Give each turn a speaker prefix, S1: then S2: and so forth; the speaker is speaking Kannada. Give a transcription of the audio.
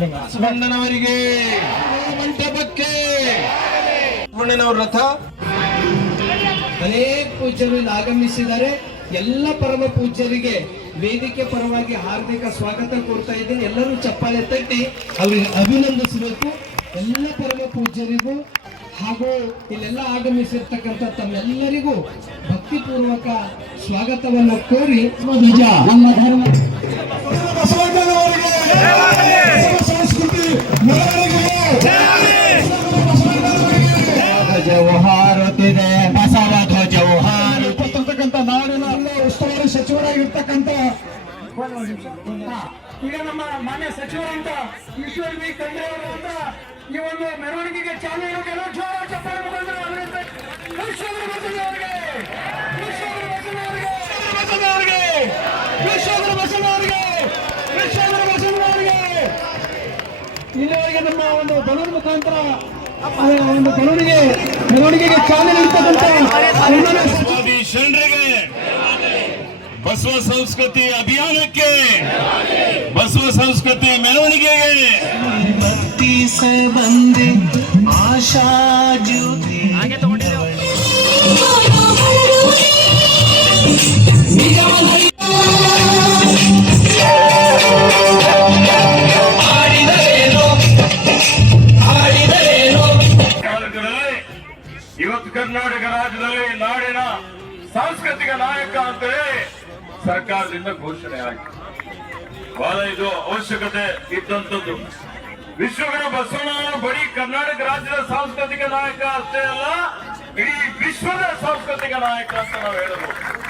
S1: ಬಸವಣ್ಣನವರಿಗೆ ಮಂಟಪಕ್ಕೆ. ಬಸವಣ್ಣನವರ ರಥ.
S2: ಅನೇಕ ಪೂಜ್ಯರು ಇಲ್ಲಿ ಆಗಮಿಸಿದ್ದಾರೆ. ಎಲ್ಲ ಪರಮ ಪೂಜ್ಯರಿಗೆ ವೇದಿಕೆ ಪರವಾಗಿ ಹಾರ್ದಿಕ ಸ್ವಾಗತ ಕೊಡ್ತಾ ಇದ್ದೀನಿ. ಎಲ್ಲರೂ ಚಪ್ಪಾಳೆ ತಟ್ಟಿ ಅವರಿಗೆ ಅಭಿನಂದಿಸಬೇಕು. ಎಲ್ಲ ಪರಮ ಪೂಜ್ಯರಿಗೂ ಹಾಗೂ ಇಲ್ಲೆಲ್ಲ ಆಗಮಿಸಿರ್ತಕ್ಕಂಥ ತಮ್ಮೆಲ್ಲರಿಗೂ ಭಕ್ತಿಪೂರ್ವಕ ಸ್ವಾಗತವನ್ನು ಕೋರಿ ಧ್ವಜ ನಮ್ಮ ಧರ್ಮ
S3: ಸಚಿವರಾಗಿರ್ತಕ್ಕಂಥ
S4: ಈಗ ನಮ್ಮ ಮಾನ್ಯ ಸಚಿವರಂತ ಈಶ್ವರ್ ಬಿ ಖಂಡ್ರೆ ಅವರು ಅಂತ ಈ ಒಂದು ಮೆರವಣಿಗೆಗೆ ಚಾಲನೆ ಇರೋ ಕೆಲವು ಜೋರ ಚಪ್ಪಾಳೆ ಮುಖಾಂತರ ಅವರಿಂದ ವಿಶ್ವೇಂದ್ರ ಬಸವ ಅವರಿಗೆ. ಅವರಿಗೆ. ಬಸವ ಅವರಿಗೆ. ವಿಶ್ವೇಂದ್ರ ಬಸವ ಅವರಿಗೆ. ವಿಶ್ವೇಂದ್ರ ಬಸವ ಅವರಿಗೆ. ಇಲ್ಲಿವರೆಗೆ ನಮ್ಮ ಒಂದು ಬಲೂನ್ ಮುಖಾಂತರ ಒಂದು ಮೆರವಣಿಗೆ ಮೆರವಣಿಗೆಗೆ ಚಾಲನೆ ಇರ್ತಕ್ಕಂಥ
S1: ಶರಣರಿಗೆ ಬಸವ ಸಂಸ್ಕೃತಿ ಅಭಿಯಾನಕ್ಕೆ ಬಸವ ಸಂಸ್ಕೃತಿ ಮೆರವಣಿಗೆಗೆ
S2: ಭಕ್ತಿ ಸಂಬಂಧಿ ಆಶಾ
S5: ಜ್ಯೋತಿ ಇವತ್ತು ಕರ್ನಾಟಕ ರಾಜ್ಯದಲ್ಲಿ ನಾಡಿನ ಸಾಂಸ್ಕೃತಿಕ ನಾಯಕ ಅಂತೇಳಿ ಸರ್ಕಾರದಿಂದ ಘೋಷಣೆ ಆಗಿದೆ ಬಹಳ ಇದು ಅವಶ್ಯಕತೆ ಇದ್ದಂಥದ್ದು. ವಿಶ್ವಗುರು ಬಸವಣ್ಣನ ಬರೀ ಕರ್ನಾಟಕ ರಾಜ್ಯದ ಸಾಂಸ್ಕೃತಿಕ ನಾಯಕ ಅಷ್ಟೇ ಅಲ್ಲ, ಇಡೀ ವಿಶ್ವದ ಸಾಂಸ್ಕೃತಿಕ ನಾಯಕ ಅಂತ ನಾವು ಹೇಳಬಹುದು.